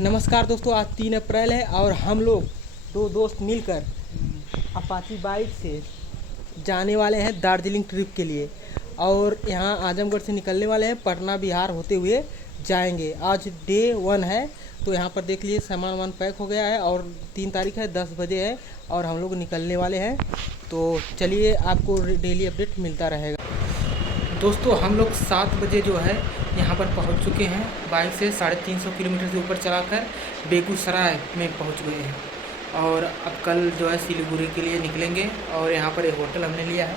नमस्कार दोस्तों, आज 3 अप्रैल है और हम लोग दो दोस्त मिलकर अपाची बाइक से जाने वाले हैं दार्जिलिंग ट्रिप के लिए। और यहाँ आजमगढ़ से निकलने वाले हैं, पटना बिहार होते हुए जाएंगे। आज डे 1 है, तो यहाँ पर देख लीजिए सामान वामान पैक हो गया है और 3 तारीख है, 10 बजे है और हम लोग निकलने वाले हैं। तो चलिए आपको डेली अपडेट मिलता रहेगा। दोस्तों हम लोग 7 बजे जो है यहाँ पर पहुँच चुके हैं। बाइक से 350 किलोमीटर से ऊपर चलाकर बेगूसराय में पहुँच गए हैं और अब कल जो है सिलीगुड़ी के लिए निकलेंगे। और यहाँ पर एक होटल हमने लिया है,